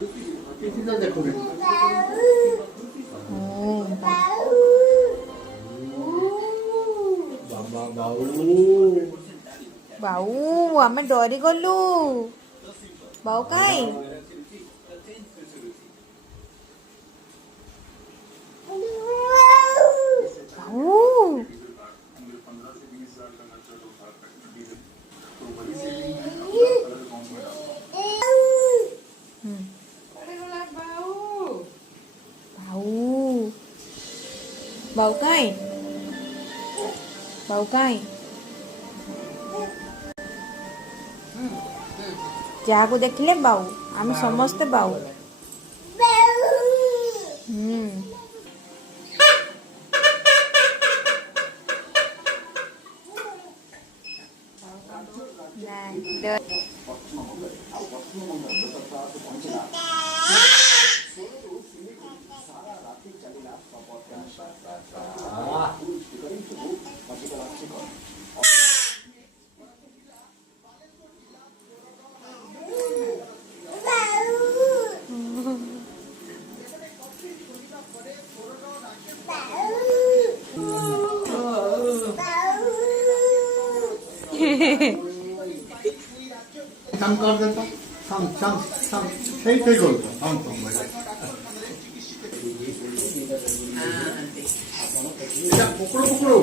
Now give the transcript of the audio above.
এটা দেখো রে। ବାବା ବାଉ ବାଉ ଆମେ ଡରିଗଲୁ। ବାଉ କାଇଁ ବାଉ ବାଉ ବାଉ କାଇଁ ବାଉ କାଇଁ ଯାହାକୁ ଦେଖିଲେ ବାଉ ଆମେ ସମସ୍ତେ ବାଉ। কাম কর দেতা সাম সাম সাম সেইটাই করব সাম সাম এটা পকড়ো পকড়ো